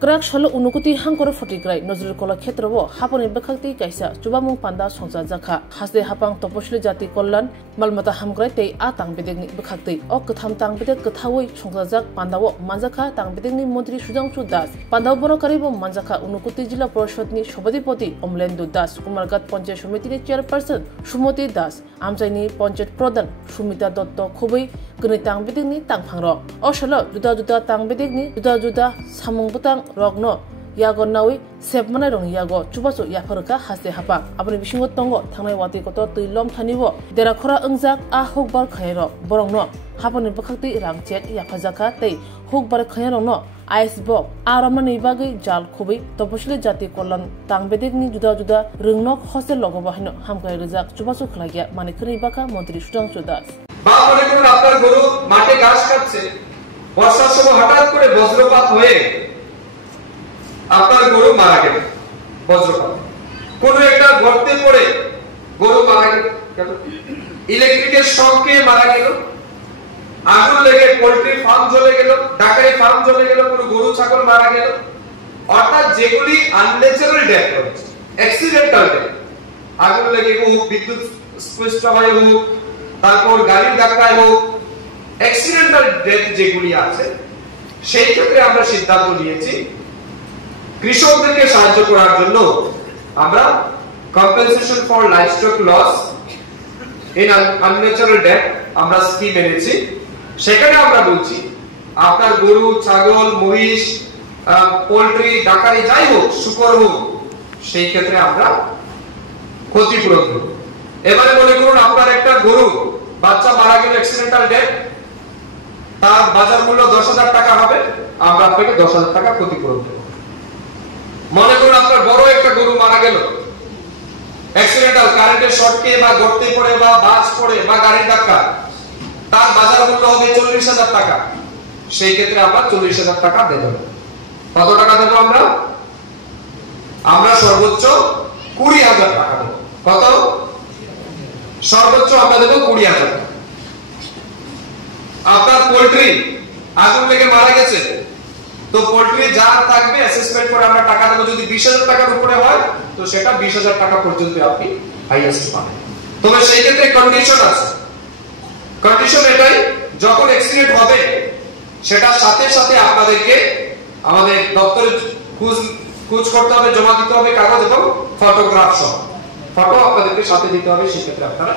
Krak shalo unukuti hangkor fotigrai nozrul kola khetrobo haponi bekhakti kaisa chubamung panda songsa jakha hasde hapang toposhli jati kollan malmata hamgrai tei atang bedegni bekhakti ok katham tang bedek kathawoi songsa jak pandawo manjakha tang bedegni mantri Sudhanshu Das pandaw bono karibo manjakha unukuti jila porishadni sabhapati Omlendu Das Kumargat Panchayat Samitini chairperson Sumoti Das amchaini panchayat pradhan Sumita Dotto khubui kini tang bedegni tangphangro o shalo juda juda tang bedegni juda juda samung butang Rogno yago nawi sepmana rong yago chubaso yafarka haste hapa aboni bisingo tongo thangnai wati koto tuilom thanibo dera khora angjak a hokbar khairo borongno haponi bakhakti rangchek yafajaka tei hokbar khairongno aisbok aramani bagi jal khubi toposli jati kollan tangbedekni juda juda rungno hostel logo bahino hamkai rijak chubaso khlagya manikri baka মন্ত্রী Sudhanshu Das বা মনে করুন আপনার গরু মাঠে ঘাস খাচ্ছে বর্ষার সময় হঠাৎ করে বজ্রপাত হয়ে আপনার গরু মারা গেল বজ্রপাত কোন একটা গর্তে পড়ে গরু মারা গেল ইলেকট্রিকের শকে মারা গেল আগুন লেগে পোল্ট্রি ফার্ম জ্বলে গেল ডাকাই ফার্ম জ্বলে গেল পুরো গরু ছাগল মারা গেল অর্থাৎ যেগুলি আনন্যাচারাল ডেথ হচ্ছে অ্যাক্সিডেন্টাল ডেথ আগুন লেগে হোক বিদ্যুৎ স্পৃষ্ট হয়ে হোক তারপর গাড়ির ধাক্কায় হোক অ্যাক্সিডেন্টাল ডেথ যেগুলি আছে সেই ক্ষেত্রে আমরা সিদ্ধান্ত নিয়েছি কৃষকদেরকে সাহায্য করার জন্য আমরা compensation for livestock loss in unnatural death আমরা স্কিম এনেছি সেখানে আমরা বলছি আপনার গরু ছাগল মহিষ পোল্ট্রি ডাকারি যাই হোক শুকর হোক সেই ক্ষেত্রে আমরা ক্ষতিপূরণ দেব এবারে মনে করুন আপনার একটা গরু বাচ্চা মারা গেল অ্যাক্সিডেন্টাল ডেথ তার বাজার মূল্য 10,000 টাকা হবে আমরা আপনাকে 10,000 টাকা ক্ষতিপূরণ দেব মনে করুন আপনার বড় একটা গরু মারা গেল অ্যাক্সিডেন্টাল কারেন্টের শর্টকে বা গর্তে পড়ে বা বাজ পড়ে বা গাড়ির ধাক্কা তার বাজার মূল্য হবে 40,000 টাকা সেই ক্ষেত্রে আমরা 40,000 টাকা দেব কত টাকা দেব আমরা সর্বোচ্চ 20,000 টাকা দেব কত সর্বোচ্চ আমরা দেব 20,000 আপনার পোল্ট্রি আগুন লেগে মারা গেছে তো পোল্ট্রি যা থাকবে অ্যাসেসমেন্ট করে আমরা টাকা দেব যদি 20,000 টাকার উপরে হয় তো সেটা 20,000 টাকা পর্যন্ত আপনি হাইয়েস্ট পাবেন তবে সেই ক্ষেত্রে কন্ডিশন আছে কন্ডিশন এটাই যখন অ্যাক্সিডেন্ট হবে সেটা সাথে সাথে আপনাদেরকে আমাদের দপ্তরে খোঁজ করতে হবে জমা দিতে হবে কাগজ এবং ফটোগ্রাফ সহ ফটো আপনাদেরকে সাথে দিতে হবে সেই ক্ষেত্রে আপনারা